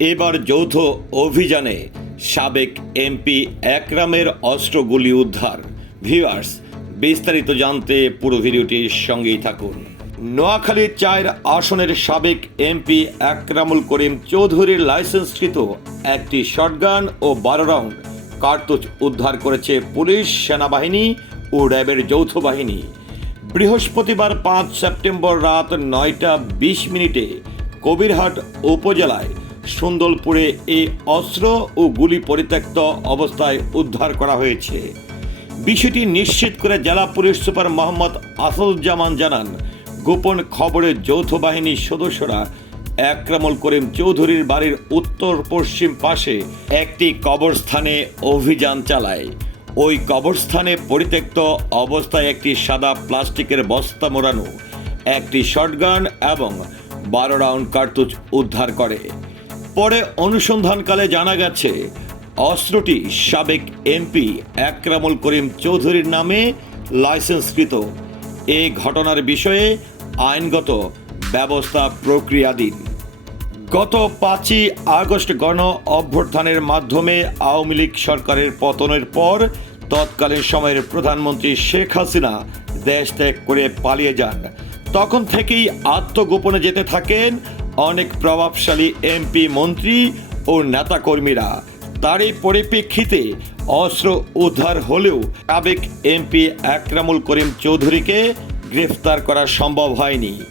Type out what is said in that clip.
এবার যৌথ অভিযানে সাবেক এমপি একরামের অস্ত্রগুলি উদ্ধার। ভিউয়ার্স, বিস্তারিত জানতে পুরো ভিডিওটির সঙ্গেই থাকুন। নোয়াখালীর চায়ের আসনের সাবেক এমপি একরামুল করিম চৌধুরীর লাইসেন্সকৃত একটি শটগান ও বারো রাউন্ড কার্তুজ উদ্ধার করেছে পুলিশ, সেনাবাহিনী ও র্যাবের যৌথ বাহিনী। বৃহস্পতিবার পাঁচ সেপ্টেম্বর রাত নয়টা বিশ মিনিটে কবিরহাট উপজেলায় সুন্দরপুরে এই অস্ত্র ও গুলি পরিত্যক্ত অবস্থায় উদ্ধার করা হয়েছে। বিষয়টি নিশ্চিত করে জেলা পুলিশ সুপার মোহাম্মদ আসাদুজ্জামান জানান, গোপন খবরে যৌথ বাহিনীর সদস্যরা একরামুল করিম চৌধুরীর বাড়ির উত্তর পশ্চিম পাশে একটি কবরস্থানে অভিযান চালায়। ওই কবরস্থানে পরিত্যক্ত অবস্থায় একটি সাদা প্লাস্টিকের বস্তা মোড়ানো, একটি শটগান এবং বারো রাউন্ড কার্তুজ উদ্ধার করে। পরে অনুসন্ধানকালে জানা গেছে, অস্ত্রটি সাবেক এমপি একরামুল করিম চৌধুরীর নামে লাইসেন্সকৃত। এই ঘটনার বিষয়ে আইনগত ব্যবস্থা প্রক্রিয়াধীন। গত পাঁচই আগস্ট গণ অভ্যুত্থানের মাধ্যমে আওয়ামী লীগ সরকারের পতনের পর তৎকালীন সময়ের প্রধানমন্ত্রী শেখ হাসিনা দেশ ত্যাগ করে পালিয়ে যান। তখন থেকেই আত্মগোপনে যেতে থাকেন অনেক প্রভাবশালী এমপি মন্ত্রী ও নেতাকর্মীরা। তারই পরিপ্রেক্ষিতে অস্ত্র উদ্ধার হলেও সাবেক এমপি আকরামুল করিম চৌধুরীকে গ্রেফতার করা সম্ভব হয়নি।